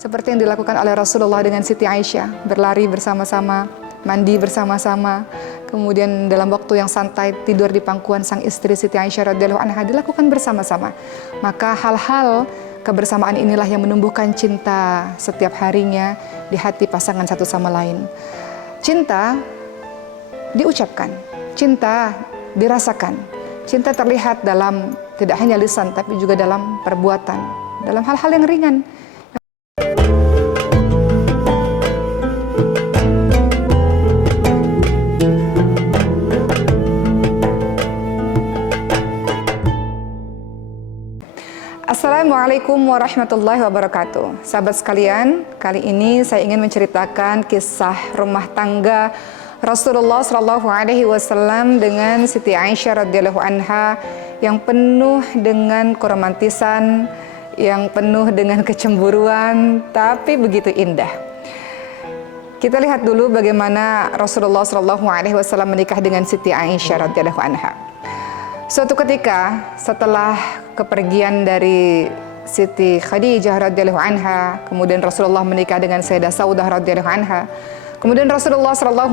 seperti yang dilakukan oleh Rasulullah dengan Siti Aisyah, berlari bersama-sama, mandi bersama-sama, kemudian dalam waktu yang santai tidur di pangkuan sang istri Siti Aisyah radhiyallahu anha dilakukan bersama-sama. Maka hal-hal kebersamaan inilah yang menumbuhkan cinta setiap harinya di hati pasangan satu sama lain. Cinta diucapkan, cinta dirasakan, cinta terlihat dalam tidak hanya lisan tapi juga dalam perbuatan, dalam hal-hal yang ringan. Assalamualaikum warahmatullahi wabarakatuh. Sahabat sekalian, kali ini saya ingin menceritakan kisah rumah tangga Rasulullah SAW dengan Siti Aisyah radhiyallahu anha yang penuh dengan keromantisan, yang penuh dengan kecemburuan, tapi begitu indah. Kita lihat dulu bagaimana Rasulullah SAW menikah dengan Siti Aisyah radhiyallahu anha. Suatu ketika setelah kepergian dari Siti Khadijah radhiyallahu anha, kemudian Rasulullah menikah dengan Sayyidah Saudah radhiyallahu anha. Kemudian Rasulullah SAW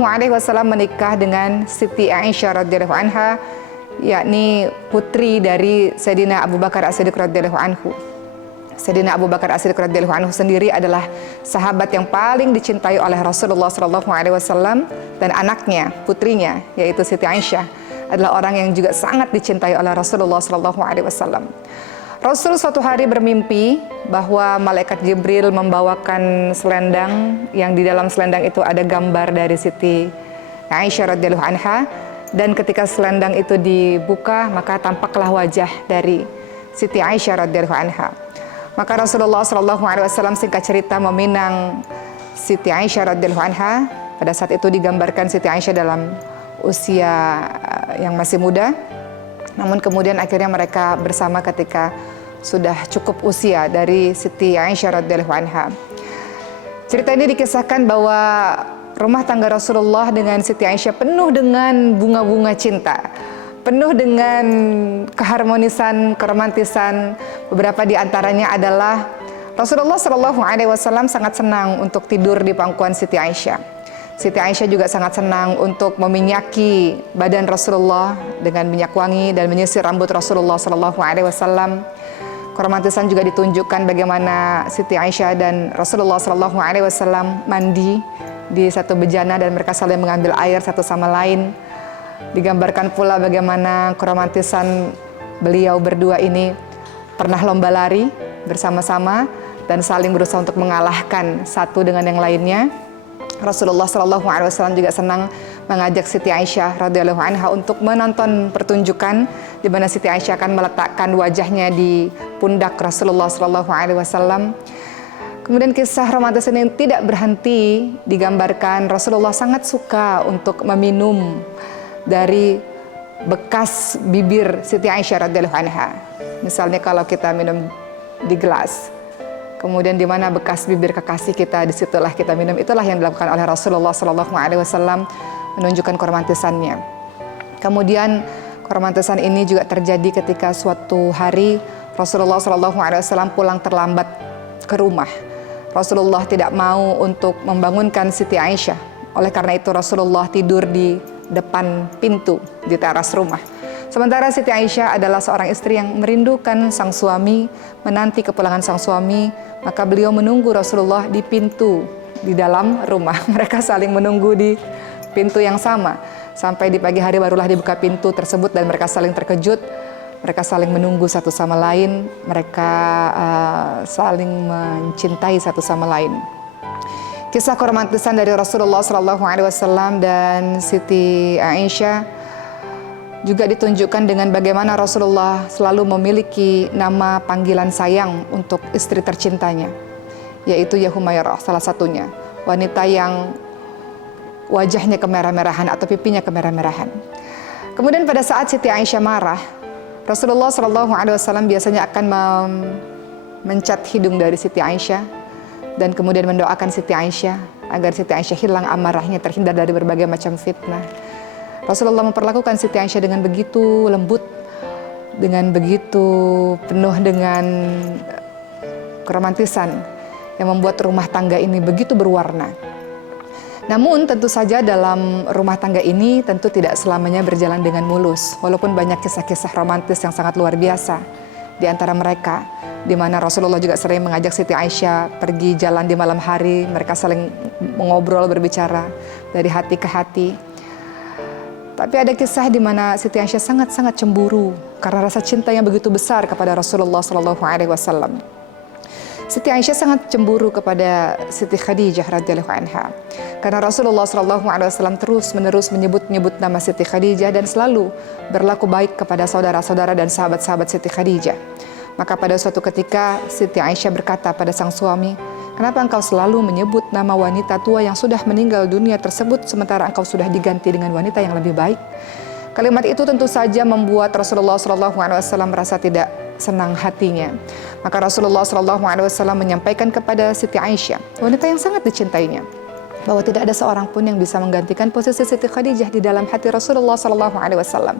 menikah dengan Siti Aisyah radhiyallahu anha, yakni putri dari Sayyidina Abu Bakar As-Siddiq radhiyallahu anhu. Sayyidina Abu Bakar As-Siddiq radhiyallahu anhu sendiri adalah sahabat yang paling dicintai oleh Rasulullah SAW, dan anaknya, putrinya, yaitu Siti Aisyah, adalah orang yang juga sangat dicintai oleh Rasulullah SAW. Rasul suatu hari bermimpi bahwa malaikat Jibril membawakan selendang yang di dalam selendang itu ada gambar dari Siti Aisyah radhiyallahu anha, dan ketika selendang itu dibuka maka tampaklah wajah dari Siti Aisyah radhiyallahu anha. Maka Rasulullah SAW singkat cerita meminang Siti Aisyah radhiyallahu anha. Pada saat itu digambarkan Siti Aisyah dalam usia yang masih muda, namun kemudian akhirnya mereka bersama ketika sudah cukup usia dari Siti Aisyah radhiyallahu anha. Cerita ini dikisahkan bahwa rumah tangga Rasulullah dengan Siti Aisyah penuh dengan bunga-bunga cinta, penuh dengan keharmonisan, keromantisan. Beberapa di antaranya adalah Rasulullah SAW sangat senang untuk tidur di pangkuan Siti Aisyah. Siti Aisyah juga sangat senang untuk meminyaki badan Rasulullah dengan minyak wangi dan menyisir rambut Rasulullah SAW. Keromantisan juga ditunjukkan bagaimana Siti Aisyah dan Rasulullah SAW mandi di satu bejana dan mereka saling mengambil air satu sama lain. Digambarkan pula bagaimana keromantisan beliau berdua ini pernah lomba lari bersama-sama dan saling berusaha untuk mengalahkan satu dengan yang lainnya. Rasulullah SAW juga senang mengajak Siti Aisyah radhiyallahu anha untuk menonton pertunjukan di mana Siti Aisyah akan meletakkan wajahnya di pundak Rasulullah SAW. Kemudian kisah romantis ini tidak berhenti digambarkan. Rasulullah sangat suka untuk meminum dari bekas bibir Siti Aisyah radhiyallahu anha. Misalnya kalau kita minum di gelas, kemudian di mana bekas bibir kekasih kita, disitulah kita minum. Itulah yang dilakukan oleh Rasulullah SAW, menunjukkan keromantisannya. Kemudian keromantisan ini juga terjadi ketika suatu hari Rasulullah SAW pulang terlambat ke rumah. Rasulullah tidak mau untuk membangunkan Siti Aisyah. Oleh karena itu Rasulullah tidur di depan pintu di teras rumah. Sementara Siti Aisyah adalah seorang istri yang merindukan sang suami, menanti kepulangan sang suami, maka beliau menunggu Rasulullah di pintu di dalam rumah. Mereka saling menunggu di pintu yang sama. Sampai di pagi hari barulah dibuka pintu tersebut dan mereka saling terkejut. Mereka saling menunggu satu sama lain. Mereka saling mencintai satu sama lain. Kisah keromantisan dari Rasulullah SAW dan Siti Aisyah juga ditunjukkan dengan bagaimana Rasulullah selalu memiliki nama panggilan sayang untuk istri tercintanya, yaitu Ya Humairah, salah satunya, wanita yang wajahnya kemerah-merahan atau pipinya kemerah-merahan. Kemudian pada saat Siti Aisyah marah, Rasulullah SAW biasanya akan mencat hidung dari Siti Aisyah dan kemudian mendoakan Siti Aisyah agar Siti Aisyah hilang amarahnya, terhindar dari berbagai macam fitnah. Rasulullah memperlakukan Siti Aisyah dengan begitu lembut, dengan begitu penuh dengan keromantisan, yang membuat rumah tangga ini begitu berwarna. Namun tentu saja dalam rumah tangga ini tentu tidak selamanya berjalan dengan mulus, walaupun banyak kisah-kisah romantis yang sangat luar biasa di antara mereka, di mana Rasulullah juga sering mengajak Siti Aisyah pergi jalan di malam hari, mereka saling mengobrol, berbicara dari hati ke hati. Tapi ada kisah di mana Siti Aisyah sangat-sangat cemburu karena rasa cinta yang begitu besar kepada Rasulullah SAW. Siti Aisyah sangat cemburu kepada Siti Khadijah radhiyallahu anha karena Rasulullah SAW terus-menerus menyebut nama Siti Khadijah dan selalu berlaku baik kepada saudara-saudara dan sahabat-sahabat Siti Khadijah. Maka pada suatu ketika Siti Aisyah berkata pada sang suami, "Kenapa engkau selalu menyebut nama wanita tua yang sudah meninggal dunia tersebut sementara engkau sudah diganti dengan wanita yang lebih baik?" Kalimat itu tentu saja membuat Rasulullah SAW merasa tidak senang hatinya. Maka Rasulullah SAW menyampaikan kepada Siti Aisyah, wanita yang sangat dicintainya, bahwa tidak ada seorang pun yang bisa menggantikan posisi Siti Khadijah di dalam hati Rasulullah SAW.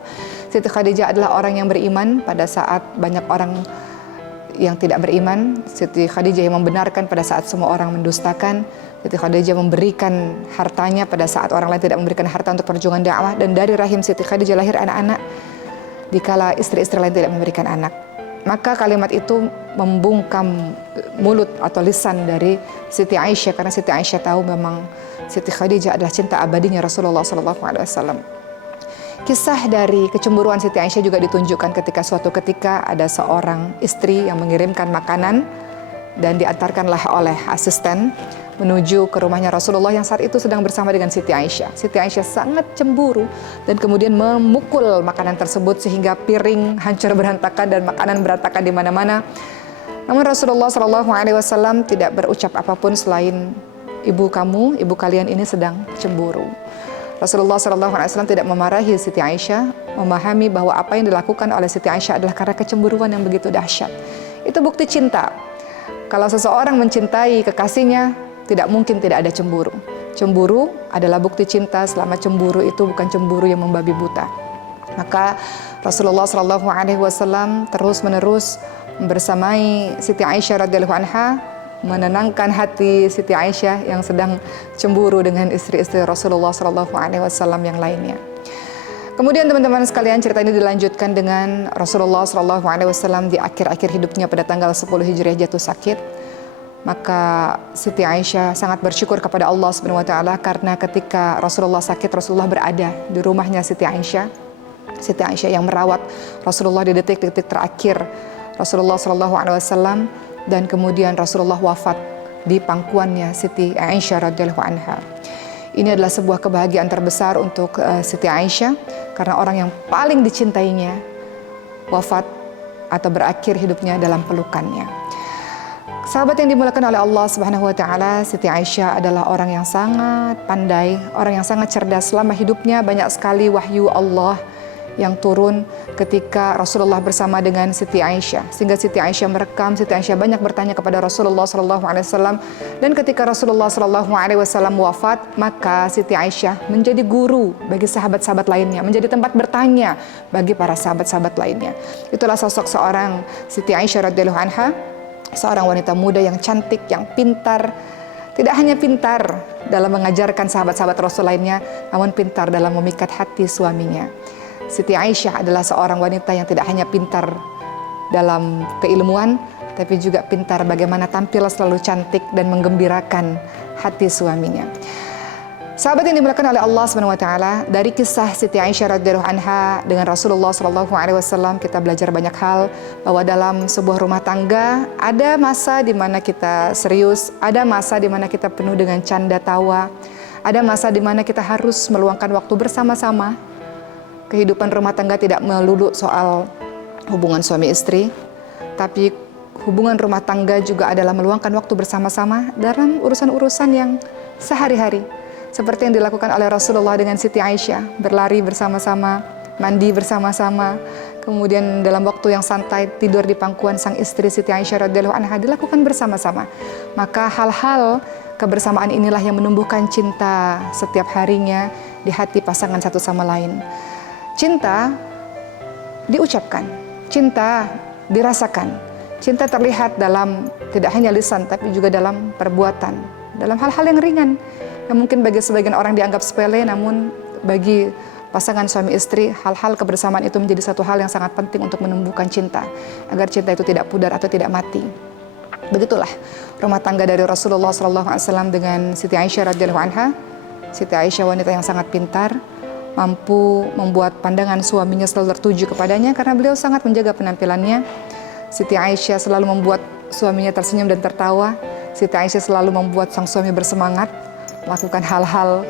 Siti Khadijah adalah orang yang beriman pada saat banyak orang yang tidak beriman. Siti Khadijah yang membenarkan pada saat semua orang mendustakan. Siti Khadijah memberikan hartanya pada saat orang lain tidak memberikan harta untuk perjuangan dakwah. Dan dari rahim Siti Khadijah lahir anak-anak dikala istri-istri lain tidak memberikan anak. Maka kalimat itu membungkam mulut atau lisan dari Siti Aisyah karena Siti Aisyah tahu memang Siti Khadijah adalah cinta abadinya Rasulullah SAW. Kisah dari kecemburuan Siti Aisyah juga ditunjukkan ketika suatu ketika ada seorang istri yang mengirimkan makanan dan diantarkanlah oleh asisten menuju ke rumahnya Rasulullah yang saat itu sedang bersama dengan Siti Aisyah. Siti Aisyah sangat cemburu dan kemudian memukul makanan tersebut sehingga piring hancur berantakan dan makanan berantakan di mana-mana. Namun Rasulullah SAW tidak berucap apapun selain ibu kalian ini sedang cemburu. Rasulullah SAW tidak memarahi Siti Aisyah, memahami bahwa apa yang dilakukan oleh Siti Aisyah adalah karena kecemburuan yang begitu dahsyat. Itu bukti cinta. Kalau seseorang mencintai kekasihnya, tidak mungkin tidak ada cemburu. Cemburu adalah bukti cinta selama cemburu itu bukan cemburu yang membabi buta. Maka Rasulullah SAW terus-menerus bersamai Siti Aisyah radhiyallahu anha, menenangkan hati Siti Aisyah yang sedang cemburu dengan istri-istri Rasulullah SAW yang lainnya. Kemudian teman-teman sekalian, cerita ini dilanjutkan dengan Rasulullah SAW di akhir-akhir hidupnya pada tanggal 10 Hijriah jatuh sakit. Maka Siti Aisyah sangat bersyukur kepada Allah Subhanahu wa taala karena ketika Rasulullah sakit, Rasulullah berada di rumahnya Siti Aisyah. Siti Aisyah yang merawat Rasulullah di detik-detik terakhir Rasulullah SAW, dan kemudian Rasulullah wafat di pangkuannya Siti Aisyah radhiyallahu anha. Ini adalah sebuah kebahagiaan terbesar untuk Siti Aisyah karena orang yang paling dicintainya wafat atau berakhir hidupnya dalam pelukannya. Sahabat yang dimuliakan oleh Allah Subhanahu wa taala, Siti Aisyah adalah orang yang sangat pandai, orang yang sangat cerdas. Selama hidupnya banyak sekali wahyu Allah yang turun ketika Rasulullah bersama dengan Siti Aisyah, sehingga Siti Aisyah merekam. Siti Aisyah banyak bertanya kepada Rasulullah SAW, dan ketika Rasulullah SAW wafat, maka Siti Aisyah menjadi guru bagi sahabat-sahabat lainnya, menjadi tempat bertanya bagi para sahabat-sahabat lainnya. Itulah sosok seorang Siti Aisyah radhiyallahu anha, seorang wanita muda yang cantik, yang pintar. Tidak hanya pintar dalam mengajarkan sahabat-sahabat Rasul lainnya, namun pintar dalam memikat hati suaminya. Siti Aisyah adalah seorang wanita yang tidak hanya pintar dalam keilmuan, tapi juga pintar bagaimana tampil selalu cantik dan menggembirakan hati suaminya. Sahabat yang dimuliakan oleh Allah Subhanahu wa taala, dari kisah Siti Aisyah radhiyallahu anha dengan Rasulullah SAW kita belajar banyak hal, bahwa dalam sebuah rumah tangga ada masa di mana kita serius, ada masa di mana kita penuh dengan canda tawa, ada masa di mana kita harus meluangkan waktu bersama-sama. Kehidupan rumah tangga tidak melulu soal hubungan suami istri, tapi hubungan rumah tangga juga adalah meluangkan waktu bersama-sama dalam urusan-urusan yang sehari-hari. Seperti yang dilakukan oleh Rasulullah dengan Siti Aisyah, berlari bersama-sama, mandi bersama-sama, kemudian dalam waktu yang santai tidur di pangkuan sang istri Siti Aisyah radhiyallahu anha dilakukan bersama-sama. Maka hal-hal kebersamaan inilah yang menumbuhkan cinta setiap harinya di hati pasangan satu sama lain. Cinta diucapkan, cinta dirasakan, Cinta terlihat dalam tidak hanya lisan tapi juga dalam perbuatan, dalam hal-hal yang ringan yang mungkin bagi sebagian orang dianggap sepele, namun bagi pasangan suami istri hal-hal kebersamaan itu menjadi satu hal yang sangat penting untuk menumbuhkan cinta agar cinta itu tidak pudar atau tidak mati. Begitulah rumah tangga dari Rasulullah SAW dengan Siti Aisyah radhiyallahu anha. Siti Aisyah wanita yang sangat pintar, mampu membuat pandangan suaminya selalu tertuju kepadanya karena beliau sangat menjaga penampilannya. Siti Aisyah selalu membuat suaminya tersenyum dan tertawa. Siti Aisyah selalu membuat sang suami bersemangat melakukan hal-hal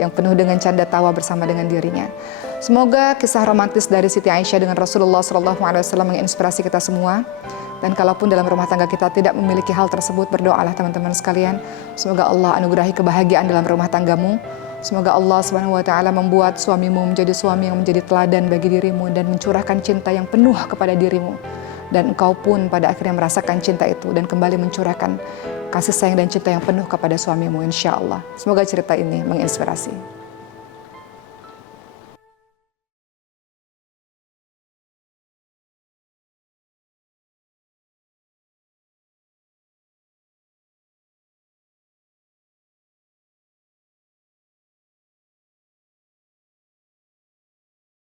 yang penuh dengan canda tawa bersama dengan dirinya. Semoga kisah romantis dari Siti Aisyah dengan Rasulullah SAW menginspirasi kita semua. Dan kalaupun dalam rumah tangga kita tidak memiliki hal tersebut, berdoalah teman-teman sekalian. Semoga Allah anugerahi kebahagiaan dalam rumah tanggamu. Semoga Allah SWT membuat suamimu menjadi suami yang menjadi teladan bagi dirimu dan mencurahkan cinta yang penuh kepada dirimu. Dan engkau pun pada akhirnya merasakan cinta itu dan kembali mencurahkan kasih sayang dan cinta yang penuh kepada suamimu, insya Allah. Semoga cerita ini menginspirasi.